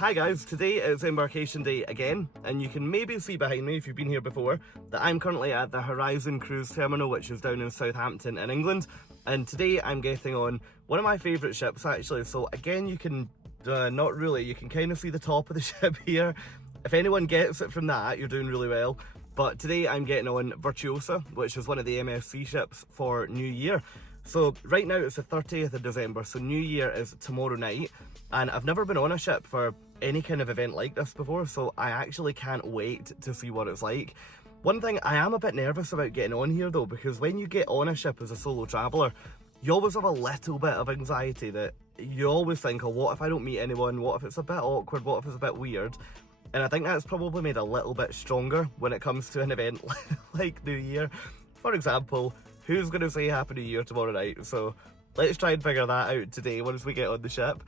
Hi guys, today is Embarkation Day again, and you can maybe see behind me if you've been here before that I'm currently at the Horizon Cruise Terminal, which is down in Southampton in England, and today I'm getting on one of my favourite ships actually. So again, you can, not really, you can kind of see the top of the ship here. If anyone gets it from that, you're doing really well. But today I'm getting on Virtuosa, which is one of the MSC ships for New Year. So right now it's the 30th of December, so New Year is tomorrow night, and I've never been on a ship for any kind of event like this before, so I actually can't wait to see what it's like. One thing, I am a bit nervous about getting on here though, because when you get on a ship as a solo traveller, you always have a little bit of anxiety that you always think, oh, what if I don't meet anyone, what if it's a bit awkward, what if it's a bit weird? And I think that's probably made a little bit stronger when it comes to an event like New Year. For example, who's going to say Happy New Year tomorrow night? So let's try and figure that out today once we get on the ship.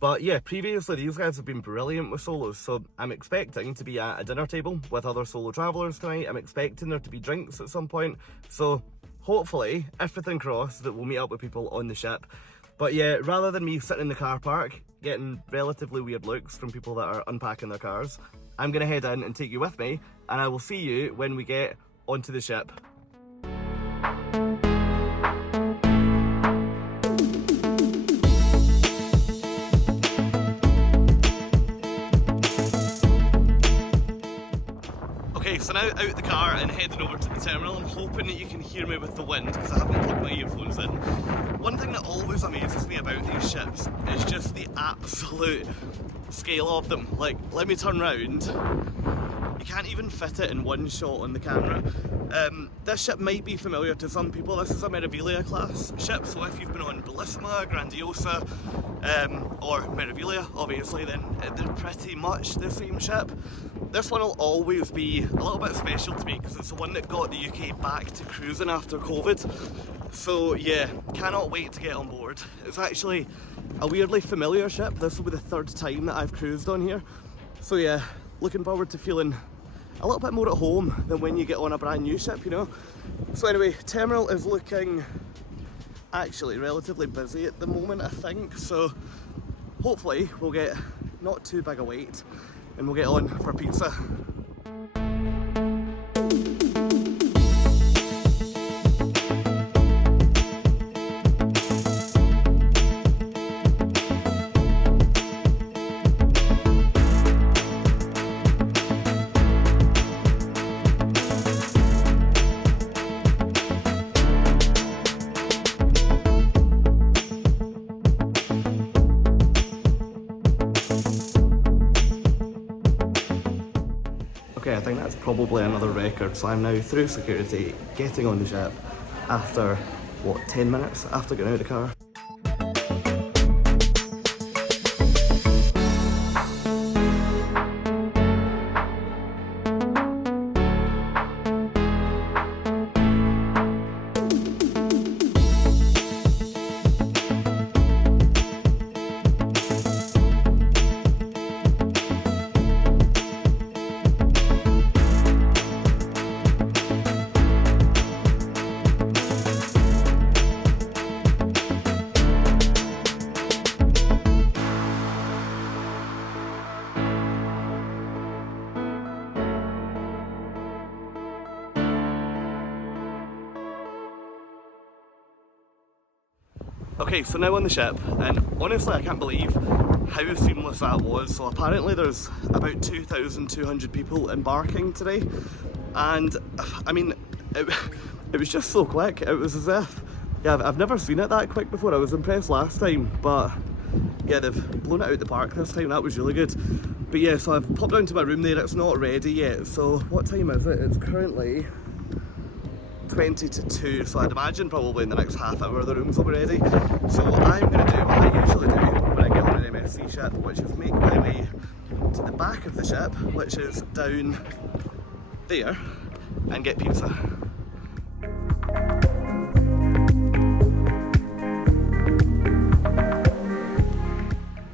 But yeah, previously these guys have been brilliant with solos, so I'm expecting to be at a dinner table with other solo travellers tonight. I'm expecting there to be drinks at some point, so hopefully, everything crossed, that we'll meet up with people on the ship. But yeah, rather than me sitting in the car park getting relatively weird looks from people that are unpacking their cars, I'm going to head in and take you with me, and I will see you when we get onto the ship. Okay, so now out the car and heading over to the terminal. I'm hoping that you can hear me with the wind because I haven't plugged my earphones in. One thing that always amazes me about these ships is just the absolute scale of them. Like, let me turn round. You can't even fit it in one shot on the camera. This ship might be familiar to some people. This is a Meraviglia class ship, so if you've been on Bellissima, Grandiosa, or Meraviglia, obviously, then they're pretty much the same ship. This one will always be a little bit special to me because it's the one that got the UK back to cruising after COVID. So yeah, cannot wait to get on board. It's actually a weirdly familiar ship. This will be the third time that I've cruised on here. So yeah, looking forward to feeling a little bit more at home than when you get on a brand new ship, you know. So anyway, terminal is looking actually relatively busy at the moment, I think. So hopefully we'll get not too big a wait and we'll get on for pizza. Okay, I think that's probably another record. So I'm now through security, getting on the ship after, what, 10 minutes after getting out of the car. Okay, so now on the ship, and honestly I can't believe how seamless that was. So apparently there's about 2,200 people embarking today, and I mean, it was just so quick. It was as if, yeah, I've never seen it that quick before. I was impressed last time, but yeah, they've blown it out the park this time. That was really good. But yeah, so I've popped down to my room there. It's not ready yet. So what time is it? It's currently 20 to 2, so I'd imagine probably in the next half hour the rooms will be ready. So what I'm going to do, what I usually do when I get on an MSC ship, which is make my way to the back of the ship, which is down there, and get pizza.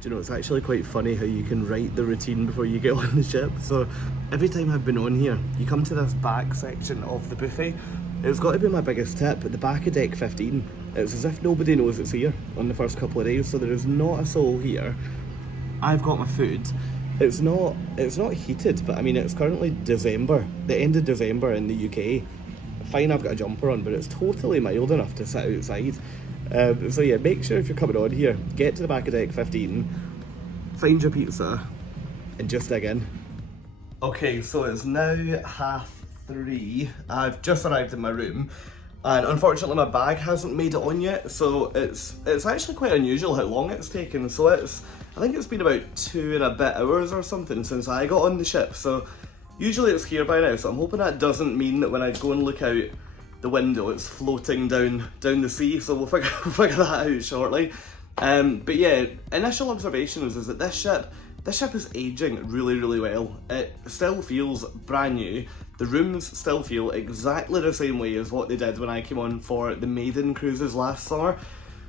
Do you know, it's actually quite funny how you can write the routine before you get on the ship. So every time I've been on here, you come to this back section of the buffet. It's got to be my biggest tip. At the back of deck 15, it's as if nobody knows it's here on the first couple of days, so there is not a soul here. I've got my food, It's not heated, but I mean it's currently December, the end of December in the UK. Fine, I've got a jumper on, but it's totally mild enough to sit outside. So yeah, make sure if you're coming on here, get to the back of deck 15, find your pizza, and just dig in. Okay, so it's now 3:30. I've just arrived in my room, and unfortunately my bag hasn't made it on yet, so it's actually quite unusual how long it's taken. So I think it's been about 2 and a bit hours or something since I got on the ship, so usually it's here by now, so I'm hoping that doesn't mean that when I go and look out the window it's floating down the sea, so we'll figure that out shortly. But yeah, initial observations is that this ship is aging really well. It still feels brand new. The rooms still feel exactly the same way as what they did when I came on for the maiden cruises last summer.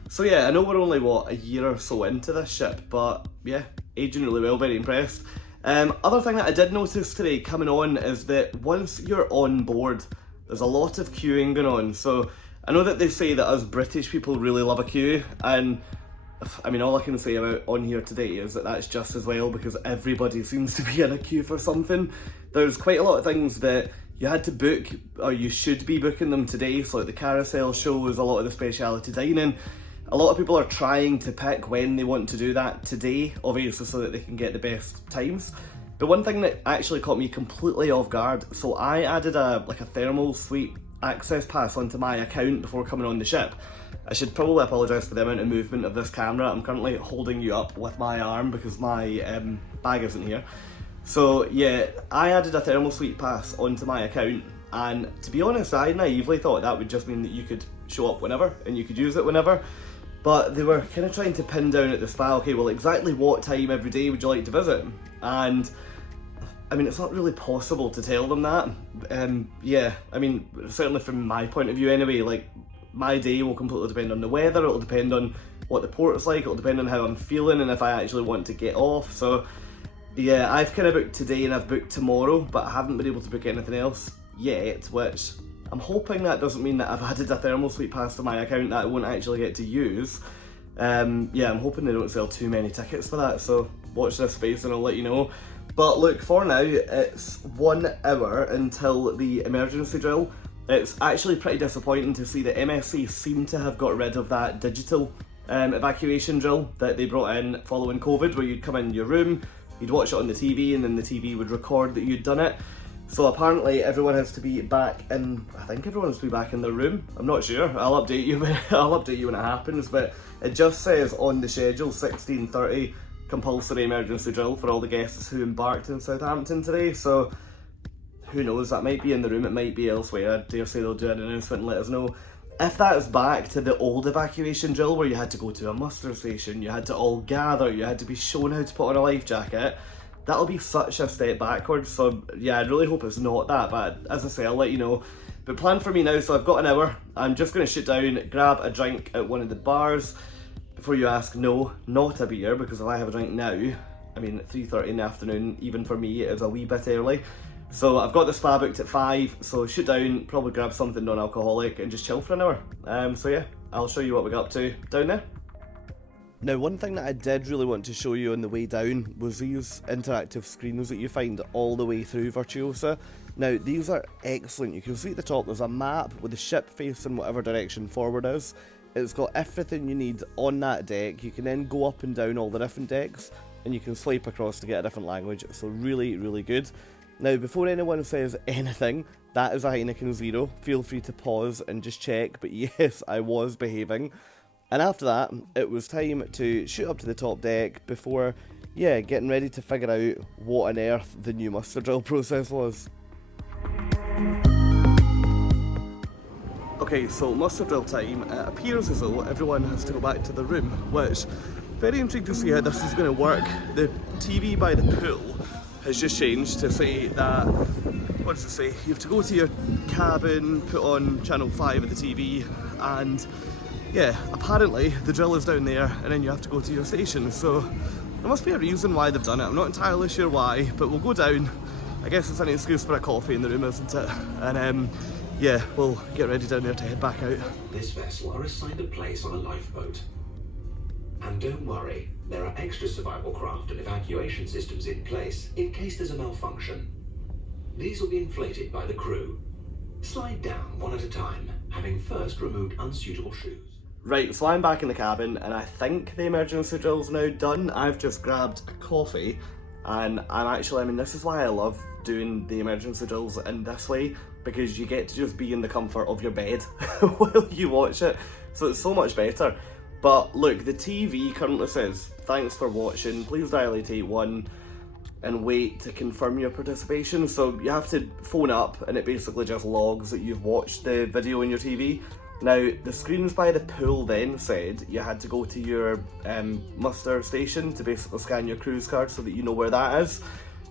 So yeah, I know we're only, a year or so into this ship, but yeah, aging really well, very impressed. Other thing that I did notice today coming on is that once you're on board, there's a lot of queuing going on. So I know that they say that us British people really love a queue, and I mean, all I can say about on here today is that that's just as well, because everybody seems to be in a queue for something. There's quite a lot of things that you had to book, or you should be booking them today, so like the carousel shows, a lot of the speciality dining. A lot of people are trying to pick when they want to do that today, obviously so that they can get the best times. But one thing that actually caught me completely off guard, so I added a thermal suite access pass onto my account before coming on the ship. I should probably apologise for the amount of movement of this camera. I'm currently holding you up with my arm because my bag isn't here. So yeah, I added a thermal suite pass onto my account, and to be honest, I naively thought that would just mean that you could show up whenever and you could use it whenever. But they were kind of trying to pin down at the spa, okay, well exactly what time every day would you like to visit? And I mean, it's not really possible to tell them that. Yeah, I mean, certainly from my point of view anyway, like my day will completely depend on the weather, it'll depend on what the port's like, it'll depend on how I'm feeling and if I actually want to get off. So yeah, I've kind of booked today and I've booked tomorrow, but I haven't been able to book anything else yet, which I'm hoping that doesn't mean that I've added a thermal suite pass to my account that I won't actually get to use. Yeah, I'm hoping they don't sell too many tickets for that, so watch this space and I'll let you know. But look, for now, it's 1 hour until the emergency drill. It's actually pretty disappointing to see that MSC seem to have got rid of that digital evacuation drill that they brought in following COVID, where you'd come in your room, you'd watch it on the TV, and then the TV would record that you'd done it. So apparently everyone has to be back in, I think everyone has to be back in their room. I'm not sure, I'll update you when it happens, but it just says on the schedule 16:30 compulsory emergency drill for all the guests who embarked in Southampton today. So who knows, that might be in the room, it might be elsewhere. I dare say they'll do an announcement and let us know. If that is back to the old evacuation drill where you had to go to a muster station, you had to all gather, you had to be shown how to put on a life jacket, that'll be such a step backwards. So yeah, I really hope it's not that, but as I say, I'll let you know. But plan for me now, so I've got an hour. I'm just going to sit down, grab a drink at one of the bars. Before you ask, no, not a beer, because if I have a drink now, I mean 3:30 in the afternoon, even for me, is a wee bit early. So I've got the spa booked at 5, so sit down, probably grab something non-alcoholic and just chill for an hour. So yeah, I'll show you what we got up to down there. Now, one thing that I did really want to show you on the way down was these interactive screens that you find all the way through Virtuosa. Now, these are excellent. You can see at the top there's a map with the ship facing whatever direction forward is. It's got everything you need on that deck. You can then go up and down all the different decks, and you can swipe across to get a different language, so really, really good. Now, before anyone says anything, that is a Heineken Zero. Feel free to pause and just check, but yes, I was behaving. And after that, it was time to shoot up to the top deck before, yeah, getting ready to figure out what on earth the new muster drill process was. Okay, so muster drill time. It appears as though everyone has to go back to the room, which, very intrigued to see how this is going to work. The TV by the pool has just changed to say that, what does it say? You have to go to your cabin, put on channel 5 of the TV, and yeah, apparently the drill is down there and then you have to go to your station. So there must be a reason why they've done it. I'm not entirely sure why, but we'll go down. I guess it's an excuse for a coffee in the room, isn't it? And yeah, we'll get ready down there to head back out. This vessel are assigned a place on a lifeboat. And don't worry, there are extra survival craft and evacuation systems in place in case there's a malfunction. These will be inflated by the crew. Slide down one at a time, having first removed unsuitable shoes. Right, so I'm back in the cabin and I think the emergency drill's now done. I've just grabbed a coffee and this is why I love doing the emergency drills in this way, because you get to just be in the comfort of your bed while you watch it, so it's so much better. But look, the TV currently says, thanks for watching, please dial 881 and wait to confirm your participation. So you have to phone up and it basically just logs that you've watched the video on your TV. Now, the screens by the pool then said you had to go to your muster station to basically scan your cruise card so that you know where that is.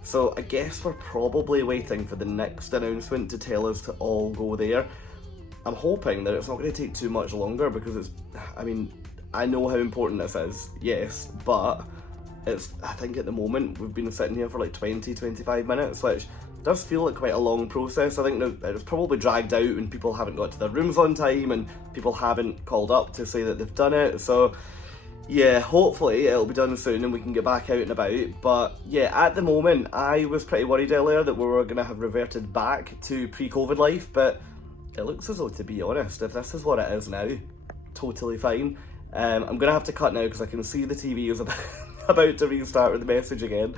So I guess we're probably waiting for the next announcement to tell us to all go there. I'm hoping that it's not going to take too much longer because I know how important this is, yes, but I think at the moment we've been sitting here for like 20-25 minutes, which does feel like quite a long process. I think that it's probably dragged out when people haven't got to their rooms on time and people haven't called up to say that they've done it. So yeah, hopefully it'll be done soon and we can get back out and about. But yeah, at the moment I was pretty worried earlier that we were going to have reverted back to pre-COVID life, but it looks as though, to be honest, if this is what it is now, totally fine. I'm going to have to cut now because I can see the TV is about to restart with the message again.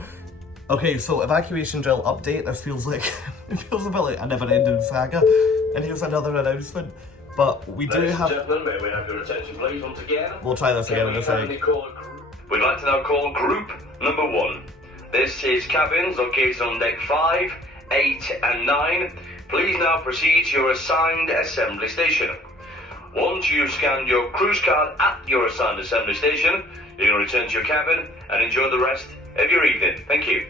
Okay, so evacuation drill update. This feels like it feels a bit like a never-ending saga. And here's another announcement. But we do have. Ladies and gentlemen, may we have your attention, please, once again? We'll try this again in a sec. We'd like to now call group number 1. This is cabins located on deck 5, 8, and 9. Please now proceed to your assigned assembly station. Once you've scanned your cruise card at your assigned assembly station, you can return to your cabin and enjoy the rest of your evening. Thank you.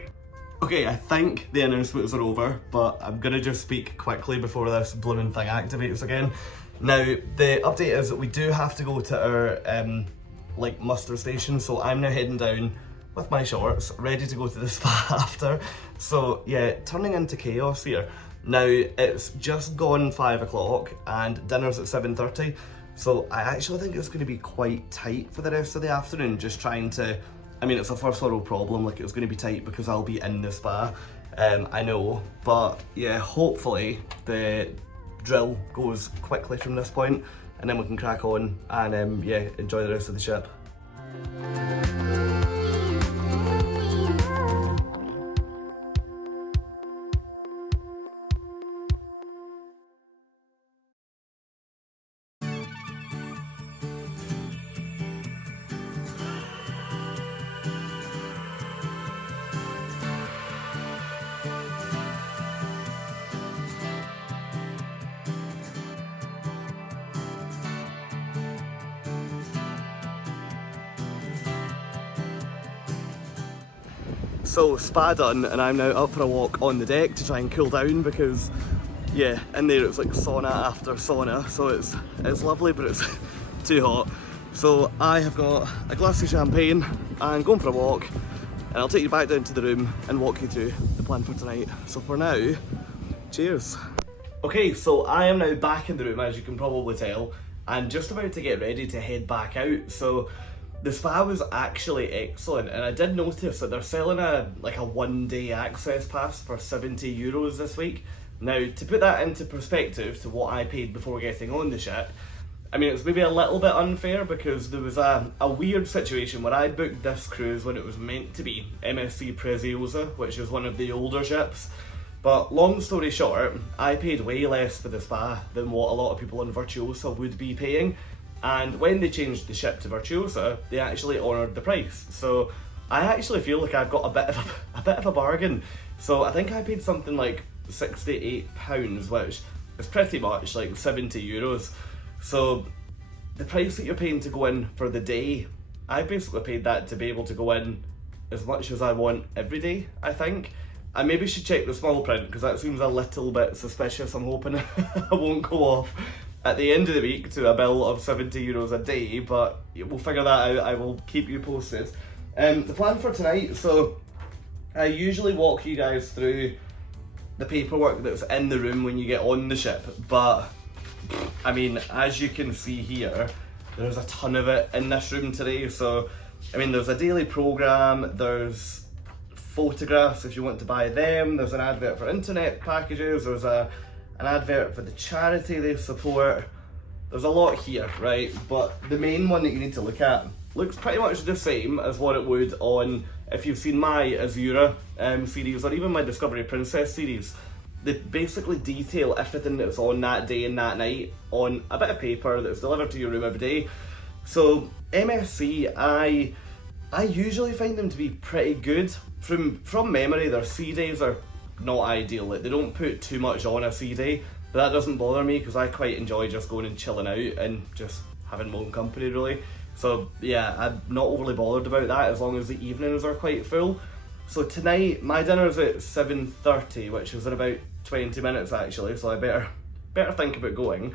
Okay, I think the announcements are over, but I'm gonna just speak quickly before this blooming thing activates again. Now, the update is that we do have to go to our muster station, so I'm now heading down with my shorts, ready to go to the spa after. So yeah, turning into chaos here. Now, it's just gone 5 o'clock and dinner's at 7:30, so I actually think it's going to be quite tight for the rest of the afternoon, just trying to, it's a first world problem, like it's going to be tight because I'll be in the spa, I know, but yeah, hopefully the drill goes quickly from this point and then we can crack on and yeah, enjoy the rest of the ship. So spa done and I'm now up for a walk on the deck to try and cool down because yeah, in there it's like sauna after sauna, so it's lovely but it's too hot. So I have got a glass of champagne and going for a walk, and I'll take you back down to the room and walk you through the plan for tonight. So for now, cheers. Okay, so I am now back in the room, as you can probably tell, and just about to get ready to head back out. So the spa was actually excellent, and I did notice that they're selling a 1-day access pass for €70 this week. Now, to put that into perspective to what I paid before getting on the ship, it's maybe a little bit unfair because there was a weird situation where I booked this cruise when it was meant to be MSC Virtuosa, which is one of the older ships. But long story short, I paid way less for the spa than what a lot of people on Virtuosa would be paying. And when they changed the ship to Virtuosa, they actually honoured the price. So I actually feel like I've got a bit of a bargain. So I think I paid something like £68, which is pretty much like €70. So the price that you're paying to go in for the day, I basically paid that to be able to go in as much as I want every day, I think. I maybe should check the small print because that seems a little bit suspicious. I'm hoping I won't go off at the end of the week to a bill of €70 a day, but we'll figure that out. I will keep you posted. The plan for tonight, so I usually walk you guys through the paperwork that's in the room when you get on the ship, but as you can see here, there's a ton of it in this room today. So, I mean, there's a daily programme, there's photographs if you want to buy them, there's an advert for internet packages, there's an advert for the charity they support. There's a lot here, right? But the main one that you need to look at looks pretty much the same as what it would on, if you've seen my Azura series or even my Discovery Princess series. They basically detail everything that's on that day and that night on a bit of paper that's delivered to your room every day. So MSC, I usually find them to be pretty good. From memory, their C days are not ideal. Like, they don't put too much on a C day, but that doesn't bother me because I quite enjoy just going and chilling out and just having my own company, really. So yeah, I'm not overly bothered about that as long as the evenings are quite full. So tonight, my dinner's at 7:30, which is in about 20 minutes actually, so I better think about going.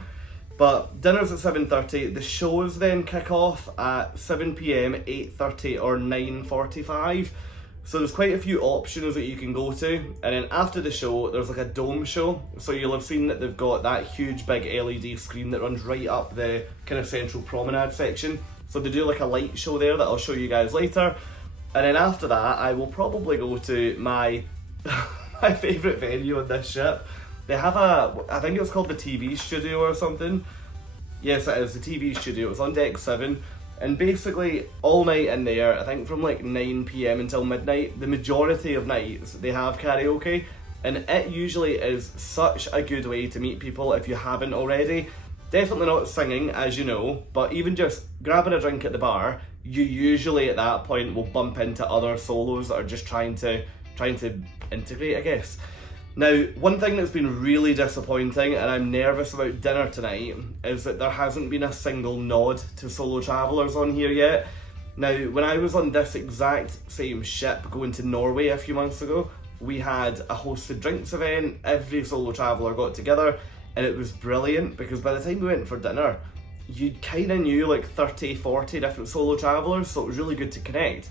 But dinner's at 7:30, the shows then kick off at 7 PM, 8:30 or 9:45. So there's quite a few options that you can go to, and then after the show there's like a dome show. So you'll have seen that they've got that huge big LED screen that runs right up the kind of central promenade section. So they do like a light show there that I'll show you guys later. And then after that I will probably go to my my favourite venue on this ship. They have I think it's called the TV studio or something. Yes, it is, the TV studio. It's on deck 7. And basically all night in there, I think from like 9 PM until midnight, the majority of nights they have karaoke. And it usually is such a good way to meet people if you haven't already. Definitely not singing, as you know, but even just grabbing a drink at the bar, you usually at that point will bump into other solos that are just trying to integrate, I guess. Now, one thing that's been really disappointing, and I'm nervous about dinner tonight, is that there hasn't been a single nod to solo travellers on here yet. Now, when I was on this exact same ship going to Norway a few months ago, we had a hosted drinks event, every solo traveller got together, and it was brilliant because by the time we went for dinner, you kind of knew like 30, 40 different solo travellers, so it was really good to connect.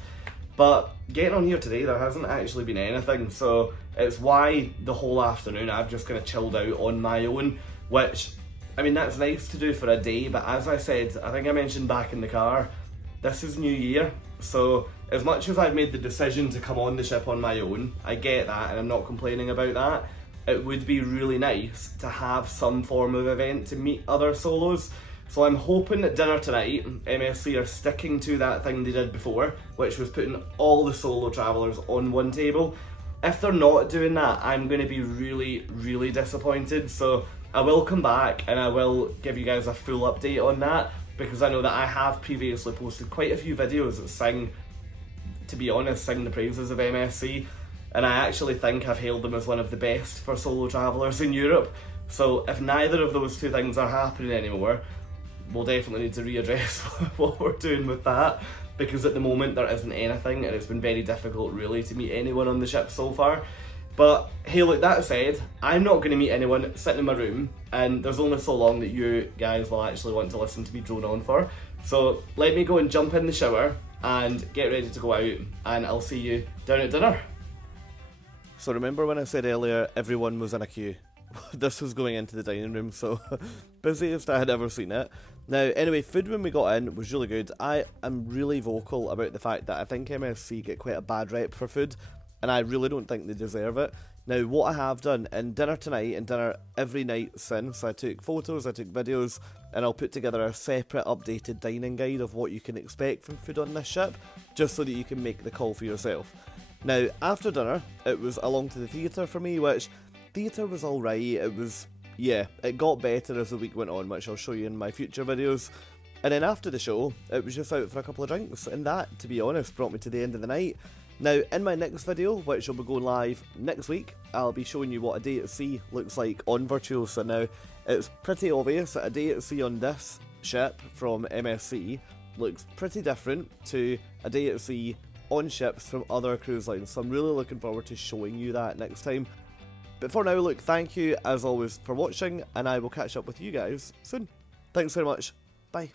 But getting on here today, there hasn't actually been anything, so it's why the whole afternoon I've just kind of chilled out on my own, which, I mean, that's nice to do for a day, but as I said, I think I mentioned back in the car, this is New Year, so as much as I've made the decision to come on the ship on my own, I get that and I'm not complaining about that. It would be really nice to have some form of event to meet other solos. So I'm hoping that dinner tonight, MSC are sticking to that thing they did before, which was putting all the solo travellers on one table. If they're not doing that, I'm going to be really, really disappointed. So I will come back and I will give you guys a full update on that, because I know that I have previously posted quite a few videos that sing the praises of MSC. And I actually think I've hailed them as one of the best for solo travellers in Europe. So if neither of those two things are happening anymore, we'll definitely need to readdress what we're doing with that, because at the moment there isn't anything and it's been very difficult really to meet anyone on the ship so far. But hey, look, that said, I'm not going to meet anyone sitting in my room, and there's only so long that you guys will actually want to listen to me drone on for. So let me go and jump in the shower and get ready to go out, and I'll see you down at dinner. So remember when I said earlier everyone was in a queue? This was going into the dining room, so busiest I had ever seen it. Now, anyway, food when we got in was really good. I am really vocal about the fact that I think MSC get quite a bad rep for food, and I really don't think they deserve it. Now, what I have done in dinner tonight and dinner every night since, I took photos, I took videos, and I'll put together a separate updated dining guide of what you can expect from food on this ship, just so that you can make the call for yourself. Now, after dinner, it was along to the theatre for me, which theatre was alright. It was, yeah, it got better as the week went on, which I'll show you in my future videos. And then after the show, it was just out for a couple of drinks, and that, to be honest, brought me to the end of the night. Now, in my next video, which will be going live next week, I'll be showing you what a day at sea looks like on Virtuosa. Now, it's pretty obvious that a day at sea on this ship from MSC looks pretty different to a day at sea on ships from other cruise lines, so I'm really looking forward to showing you that next time. But for now, look, thank you as always for watching, and I will catch up with you guys soon. Thanks very much. Bye.